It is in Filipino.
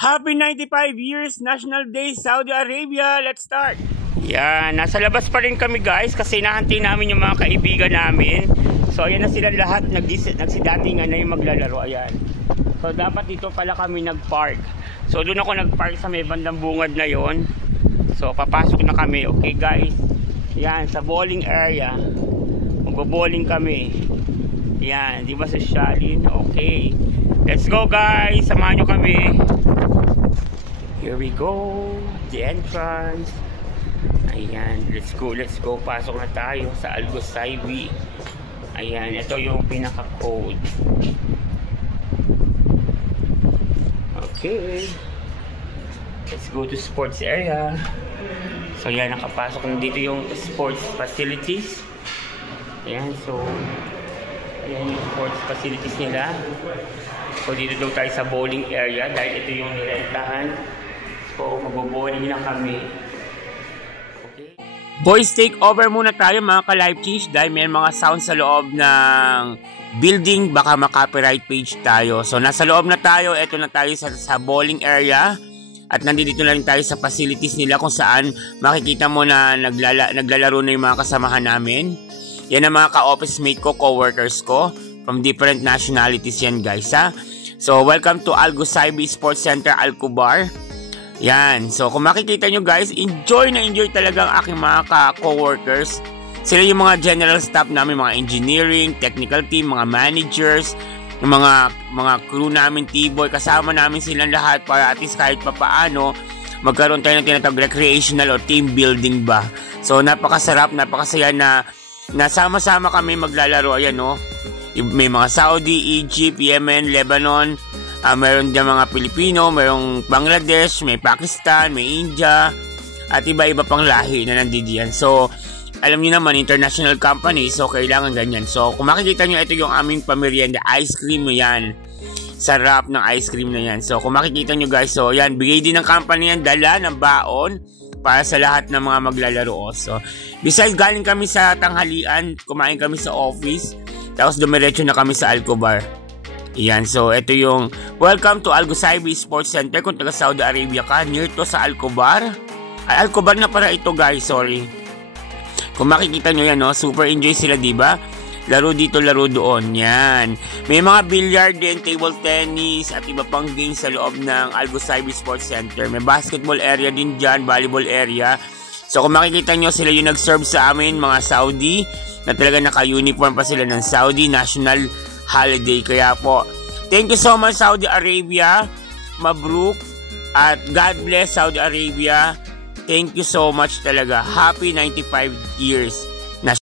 Happy 95 years National Day Saudi Arabia. Let's start. Yan, nasa labas pa rin kami guys kasi nahantay namin yung mga kaibigan namin. So ayan na sila lahat, nagsidatingan na yung maglalaro. Ayan. So dapat dito pala kami nagpark. So doon ako nagpark sa may bandang bungad na yon. So papasok na kami. Okay guys. Yan, sa bowling area. Magbo-bowling kami. Yan, di ba sosyalin? Okay. Let's go guys. Samahan nyo kami. Here we go. The entrance. Ayan, let's go. Pasok na tayo sa Al Ghusaibi. Ayan, ito yung pinaka-code. Okay. Let's go to sports area. So yan, nakapasok na dito yung sports facilities. Ayan, so ayan yung sports facilities nila. So dito daw tayo sa bowling area dahil ito yung nirentahan. So mag-bowling na kami. Okay. Boys, take over muna tayo mga ka-live cheese dahil may mga sound sa loob ng building, baka maka-copyright page tayo. So nasa loob na tayo, eto na tayo sa bowling area. At nandito na rin tayo sa facilities nila kung saan makikita mo na naglalaro na yung mga kasamahan namin. Yan ang mga ka-office mate ko, co-workers ko. From different nationalities yan guys ha. So welcome to Al Ghusaibi Sports Center Al Khobar. Yan. So kung makikita nyo guys, enjoy na enjoy talaga ang aking mga co-workers. Sila yung mga general staff namin, mga engineering, technical team, mga managers, yung mga crew namin, T-boy, kasama namin silang lahat para at least kahit papaano magkaroon tayo ng tinatawag recreational o team building ba. So napakasarap, napakasaya na nasama-sama kami maglalaro. Ayan no. May mga Saudi, Egypt, Yemen, Lebanon, meron dyan mga Pilipino, mayroong Bangladesh, may Pakistan, may India, at iba-iba pang lahi na nandiyan. So alam niyo naman, international company, so kailangan ganyan. So, kung makikita nyo, ito yung aming pamerienda. Ice cream mo yan. Sarap ng ice cream na yan. So, kung makikita nyo guys, so yan, bigay din ng company yan, dala ng baon para sa lahat ng mga maglalaro. So, besides galing kami sa tanghalian, kumain kami sa office, tapos dumiretso na kami sa Al Khobar. Yan, so ito yung welcome to Al Ghusaibi Sports Center. Kung taga Saudi Arabia ka, near to sa Al Khobar. Ay, Al Khobar na para ito guys, sorry. Kung makikita nyo yan, no? Super enjoy sila, diba? Laro dito, laro doon. Yan. May mga billiard din, table tennis, at iba pang games sa loob ng Al Ghusaibi Sports Center. May basketball area din dyan, volleyball area. So kung makikita nyo, sila yung nag-serve sa amin, mga Saudi, na talaga naka-uniform pa sila ng Saudi National Holiday. Kaya po, thank you so much Saudi Arabia. Mabruk. At God bless Saudi Arabia. Thank you so much talaga. Happy 95 years.